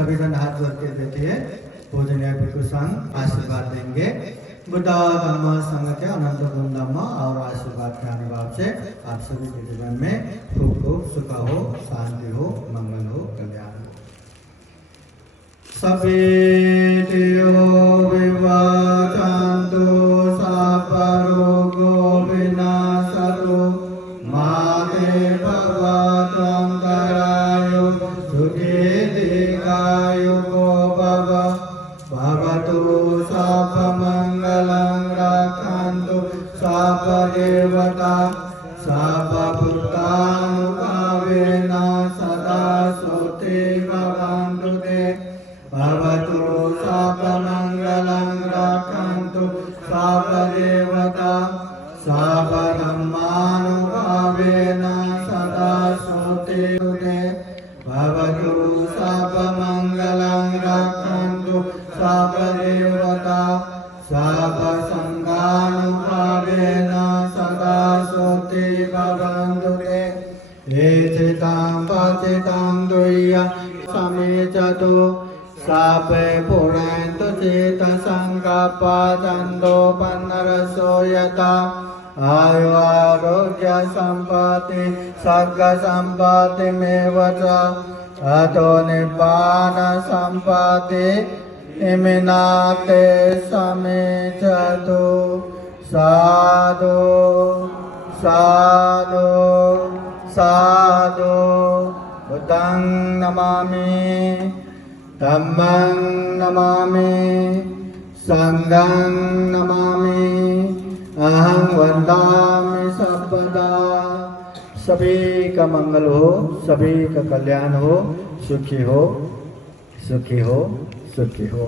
सभी जन हाथ जोड़ के बैठिए। पूजनीय भिक्षु संघ आशीर्वाद देंगे। बुद्ध धम्म संघ के अनंत गुण धम्म और आशीर्वाद के अनुभाव से आप सभी के जीवन में खूब खूब सुख हो, शांति हो, मंगल हो, कल्याण हो। सभी देव विवाचन्तु सापरोगो विनाशतु माते भगवत्वं करायो सुखे दीर्घायुको भव भवतु सर्वमङ्गलं रक्षन्तु सर्वदेवता सर्वभूतानुभावेन सदा सुते भवन्तु ते भवतु सर्वमङ्गलं रक्षन्तु सर्वदेवता सर्वधर्मानुभावेन सदा सुते भवतु सर्वमङ्गलं रक्षन्तु सर्वदेवता सर्वसङ्घानुभावेन सदा सुते भवन्तु ते एचितां पतितां दुह्य समेचतु सापे पुरन्तु चेतसङ्कपचन्दो पन्नरसो यथा आयु आरोग्य सम्पत्ति सर्ग सम्पत्तिमेव च अतो निब्बान सम्पत्ति इमिनाते समेचतु साधु साधु साधु बुद्धं नमामि धम्मं नमामि संघं नमामि अहं वन्दामि सर्वदा। सभी का मंगल हो, सभी का कल्याण हो, सुखी हो, सुखी हो, सुखी हो।